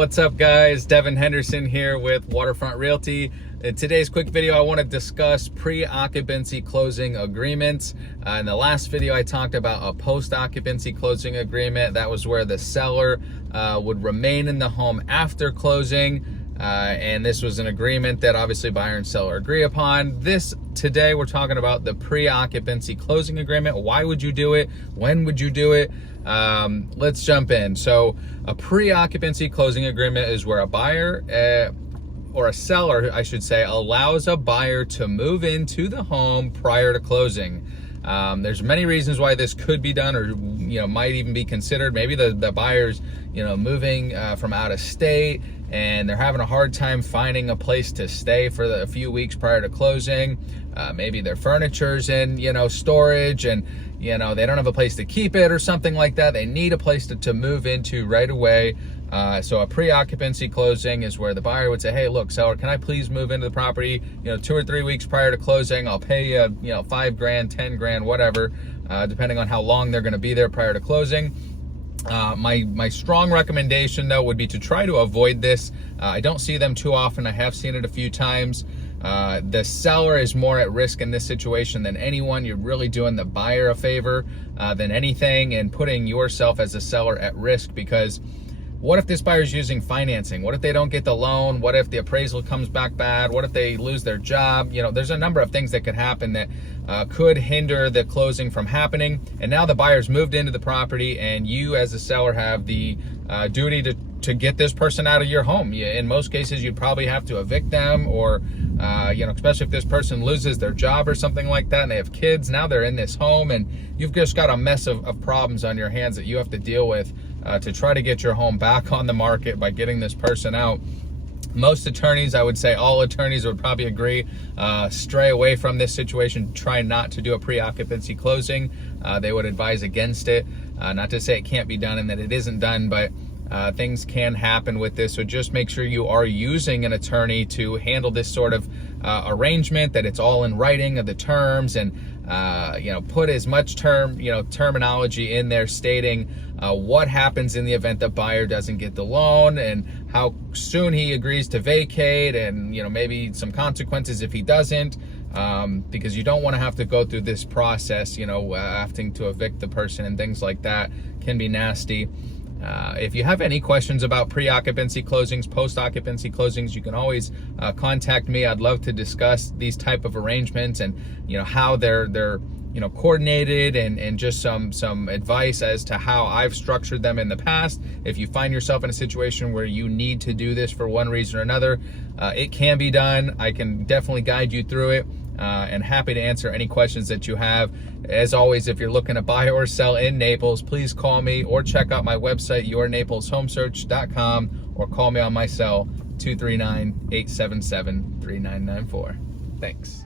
What's up, guys? Devin Henderson here with Waterfront Realty. In today's quick video, I want to discuss pre-occupancy closing agreements. In the last video, I talked about a post-occupancy closing agreement. That was where the seller would remain in the home after closing. And this was an agreement that obviously buyer and seller agree upon. Today we're talking about the pre-occupancy closing agreement. Why would you do it? When would you do it? Let's jump in. So a pre-occupancy closing agreement is where a buyer or a seller, I should say, allows a buyer to move into the home prior to closing. There's many reasons why this could be done, or might even be considered. Maybe the buyer's moving from out of state and they're having a hard time finding a place to stay for a few weeks prior to closing. Maybe their furniture's in storage and they don't have a place to keep it or something like that. They need a place to move into right away. So a pre-occupancy closing is where the buyer would say, hey, look, seller, can I please move into the property 2 or 3 weeks prior to closing? I'll pay you $5 grand, 10 grand, whatever, depending on how long they're going to be there prior to closing. My strong recommendation, though, would be to try to avoid this. I don't see them too often. I have seen it a few times. The seller is more at risk in this situation than anyone. You're really doing the buyer a favor than anything, and putting yourself as a seller at risk, because what if this buyer's using financing? What if they don't get the loan? What if the appraisal comes back bad? What if they lose their job? There's a number of things that could happen that could hinder the closing from happening. And now the buyer's moved into the property, and you as a seller have the duty to get this person out of your home. In most cases, you'd probably have to evict them, or especially if this person loses their job or something like that, and they have kids. Now they're in this home, and you've just got a mess of problems on your hands that you have to deal with to try to get your home back on the market by getting this person out. Most attorneys, I would say all attorneys would probably agree, stray away from this situation. Try not to do a pre-occupancy closing. They would advise against it. Not to say it can't be done and that it isn't done, but things can happen with this. So just make sure you are using an attorney to handle this sort of arrangement, that it's all in writing of the terms, and put as much terminology in there stating what happens in the event the buyer doesn't get the loan, and how soon he agrees to vacate, and maybe some consequences if he doesn't, because you don't want to have to go through this process, having to evict the person and things like that can be nasty. If you have any questions about pre-occupancy closings, post-occupancy closings, you can always contact me. I'd love to discuss these type of arrangements and how they're coordinated, and just some advice as to how I've structured them in the past. If you find yourself in a situation where you need to do this for one reason or another, it can be done. I can definitely guide you through it. And happy to answer any questions that you have. As always, if you're looking to buy or sell in Naples, please call me or check out my website, yournapleshomesearch.com, or call me on my cell, 239-877-3994. Thanks.